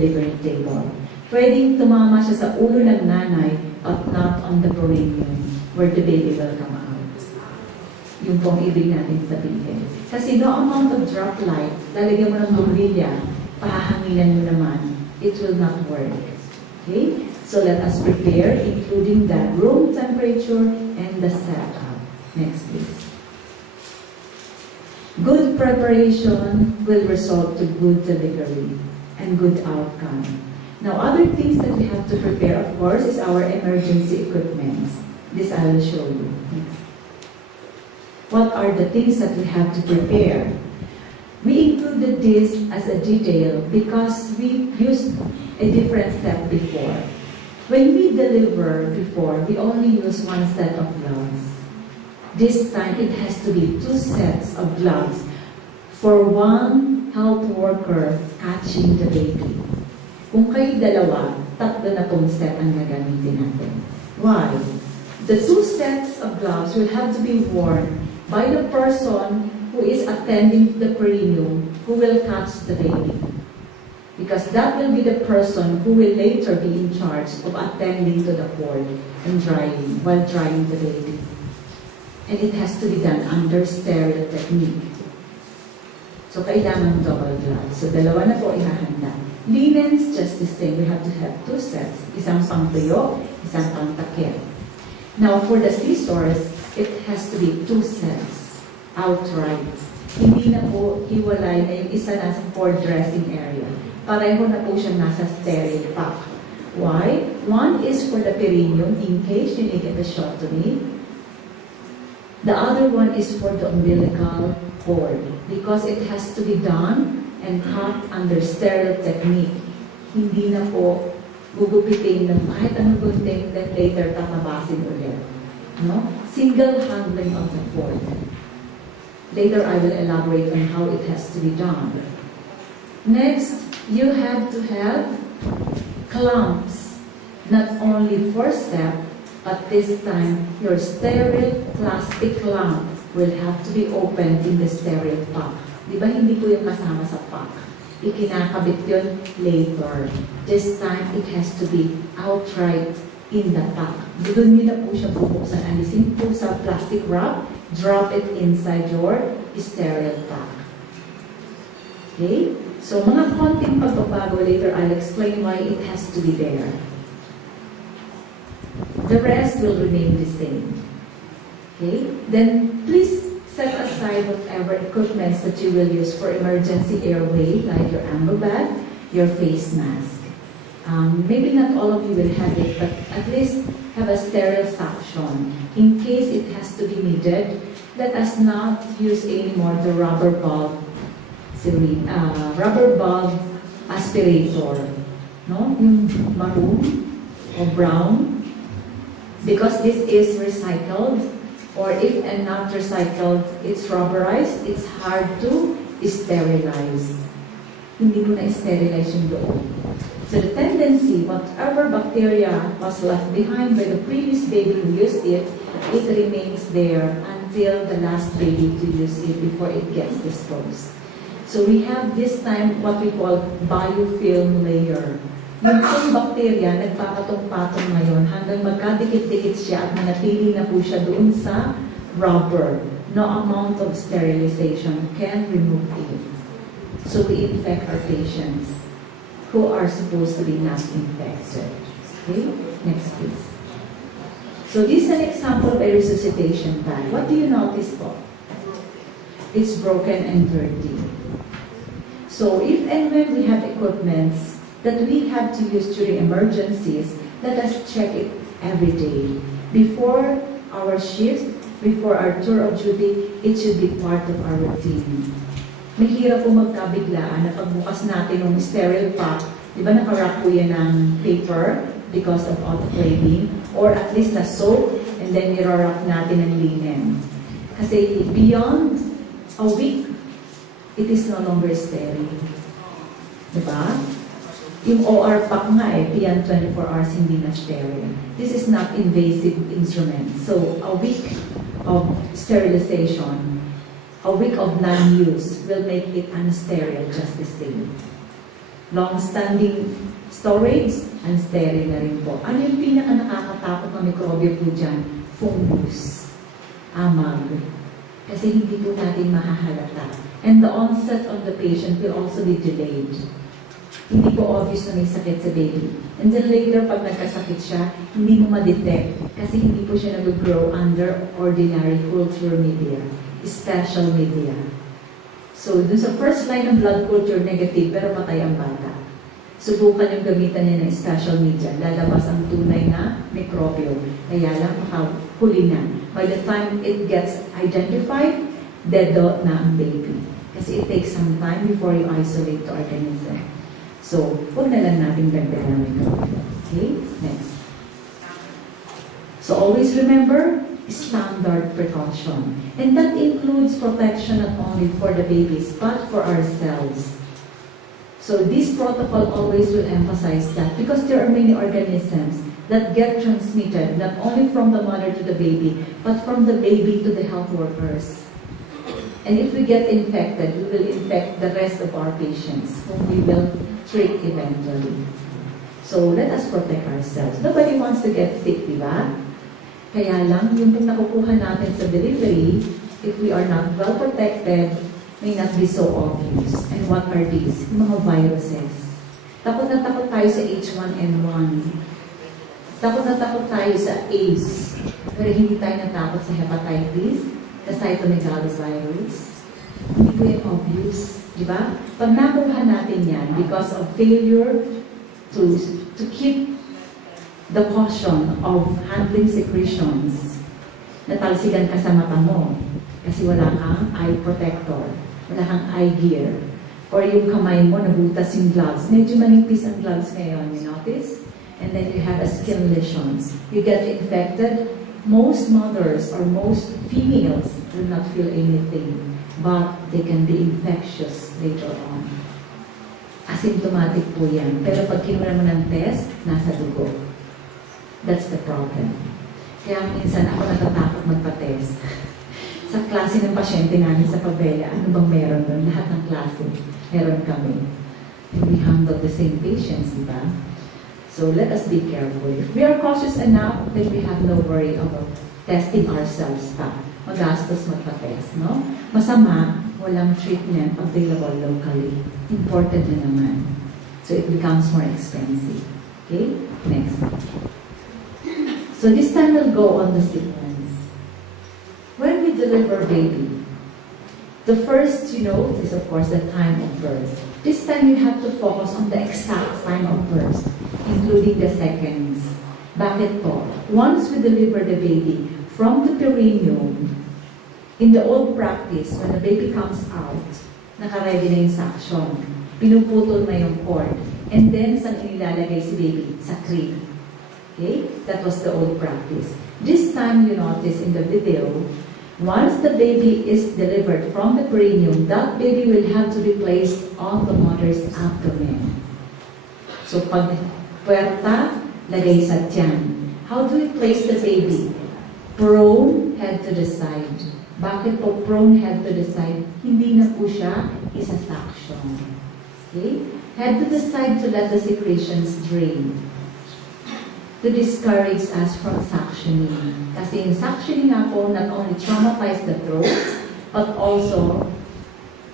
delivery table. Pwedeng tumama siya sa ulo ng nanay, but not on the perineum, where the baby will come out. Yung pong ibig natin sabihin. Kasi no amount of drop light, lalagyan mo ng bumbilya, pahahanginan mo naman, it will not work. Okay? So let us prepare, including the room temperature and the setup. Next, please. Good preparation will result to good delivery and good outcome. Now, other things that we have to prepare, of course, is our emergency equipment. This I will show you. What are the things that we have to prepare? We included this as a detail because we used a different step before. When we deliver before, we only use one set of gloves. This time, it has to be 2 sets of gloves for one health worker catching the baby. Kung kayo dalawa, 3 na pong set ang gagamitin natin. Why? The 2 sets of gloves will have to be worn by the person who is attending to the perineum who will catch the baby. Because that will be the person who will later be in charge of attending to the cord and drying, while drying the baby. And it has to be done under sterile technique. So, kailangan double gloves. So, dalawa na po ihahanda. Linens, just the same. We have to have 2 sets. Isang pang tuyo, isang pang takip. Now, for the scissors, it has to be 2 sets. Outright. Hindi na po hiwalay na yung isa nasa for dressing area. Pareho na po siya nasa sterile pack. Why? One is for the perineum in case you need a episiotomy. The other one is for the umbilical cord because it has to be done and cut under sterile technique. Hindi na po gugupitin ng kahit anong gunting that later tatabasin ulit. No? Single handling of the cord. Later I will elaborate on how it has to be done. Next, you have to have clamps, not only for step, but this time your sterile plastic clamp will have to be opened in the sterile pack. Di ba hindi po yung kasama sa pack? Ikinakabit yun later. This time, it has to be outright in the pack. Doon nyo na po siya bubuksan. Alisin po sa plastic wrap, drop it inside your sterile pack. Okay? So, mga konting pagbabago later, I'll explain why it has to be there. The rest will remain the same. Okay? Then, please set aside whatever equipment that you will use for emergency airway, like your amber bag, your face mask. Maybe not all of you will have it, but at least have a sterile suction. In case it has to be needed, let us not use anymore the rubber bulb aspirator. No? Yung maroon or brown. Because this is recycled, or if and not recycled, it's rubberized, it's hard to sterilize. Hindi mo na-sterilize yung loob. So the tendency, whatever bacteria was left behind by the previous baby who used it, it remains there until the last baby to use it before it gets disposed. So we have this time what we call biofilm layer. Yung pong bacteria, nagpapatong-patong ngayon hanggang magkadikit-dikit siya at manatili na po siya doon sa rubber. No amount of sterilization can remove it. So we infect our patients who are supposed to be not infected. Okay? Next, please. So this is an example of a resuscitation bag. What do you notice po? It's broken and dirty. So if and when we have equipments that we have to use during emergencies, let us check it every day. Before our shift, before our tour of duty, it should be part of our routine. Mahirap po magkabiglaan na pagbukas natin ng sterile pack, di ba nakarap po yan ng paper because of autoclaving, or at least na soap, and then nirarap natin ng linen. Kasi beyond a week, it is no longer sterile. Diba? Yung OR pack nga beyond 24 hours hindi na sterile. This is not invasive instrument. So, a week of sterilization, a week of non-use will make it unsterile just the same. long-standing storage, and sterile na rin po. Ano yung pinaka nakakatakot na mikrobyo po dyan? Fungus, amag. Kasi hindi po natin mahahalata. And the onset of the patient will also be delayed. Hindi po obvious na may sakit sa baby. And then later, pag nagkasakit siya, hindi mo ma-detect kasi hindi po siya nag-grow under ordinary culture media, special media. So, dun sa first line ng blood culture, negative, pero patay ang bata. Subukan yung gamitan niya ng special media. Lalabas ang tunay na mikrobyo. Kaya lang, makahuli na. By the time it gets identified, dead na ang baby. Kasi it takes some time before you isolate the organism. So, huwag na lang natin dagdagan ng mikrobyo. Okay? Next. So, always remember, standard precaution. And that includes protection not only for the babies, but for ourselves. So this protocol always will emphasize that because there are many organisms that get transmitted not only from the mother to the baby, but from the baby to the health workers. And if we get infected, we will infect the rest of our patients whom we will treat eventually. So let us protect ourselves. Nobody wants to get sick, di ba? Kaya lang, yung pong nakukuha natin sa delivery, if we are not well protected, may not be so obvious. And what are these? Yung mga viruses. Takot na takot tayo sa H1N1. Takot na takot tayo sa AIDS. Pero hindi tayo natakot sa hepatitis, sa cytomegalovirus. Hindi po yung obvious. Di ba? Pag nakuha natin yan, because of failure to keep the caution of handling secretions, natalsikan ka sa mata mo kasi wala kang eye protector, wala kang eye gear, or yung kamay mo nabutas yung gloves. Medyo manipis ang gloves ngayon, you notice? And then you have a skin lesions. You get infected. Most mothers or most females will not feel anything, but they can be infectious later on. Asymptomatic po yan. Pero pag kinuha mo ng test, nasa dugo. That's the problem. Kaya minsan ako natatakot magpa-test. Sa klase ng pasyente namin sa Pabella, ano bang meron doon? Lahat ng klase, meron kami. And we handle the same patients, di ba? So let us be careful. If we are cautious enough, then we have no worry about testing ourselves pa. Magastos magpa-test, no? Masama, walang treatment available locally. Important na naman. So it becomes more expensive. Okay? Next. So this time we'll go on the sequence. When we deliver baby, the first you know is of course the time of birth. This time you have to focus on the exact time of birth, including the seconds. Bakit po? Once we deliver the baby from the perineum, in the old practice, when the baby comes out, naka-ready na yung suction, pinuputol na yung cord, and then saan inilalagay si baby? Sa crib. Okay? That was the old practice. This time, you notice in the video, once the baby is delivered from the perineum, that baby will have to be placed on the mother's abdomen. So, pag puwerta, lagay sa tiyan. How do we place the baby? Prone, head to the side. Bakit po prone, head to the side? Hindi na po siya isa-suction. Okay? Head to the side to let the secretions drain. To discourage us from suctioning. Kasi yung suctioning nga po not only traumatize the throat, but also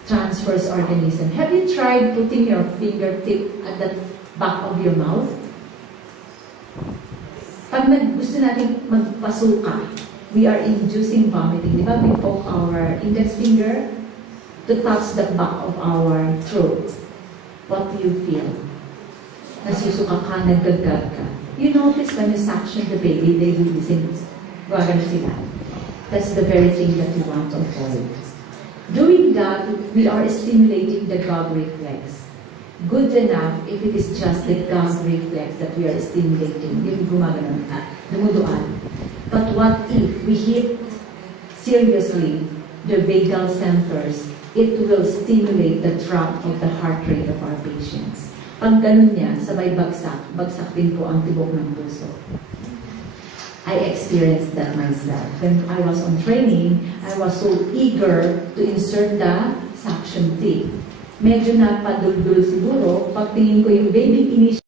transfers organism. Have you tried putting your fingertip at the back of your mouth? Pag gusto natin magpasuka, we are inducing vomiting. Di ba we poke our index finger to touch the back of our throat? What do you feel? Nasusuka ka, naggagat ka. You notice when you suction the baby, they do this in sila. That's the very thing that we want to avoid. Doing that, we are stimulating the gag reflex. Good enough if it is just the gag reflex that we are stimulating. Yung gumagano, dumuduan. But what if we hit seriously the vagal centers? It will stimulate the drop of the heart rate of our patients. Pag ganun niya, sabay bagsak, bagsak din po ang tibok ng puso. I experienced that myself. When I was on training, I was so eager to insert the suction tip. medyo napadul-dul siguro. Pagtingin ko yung baby initial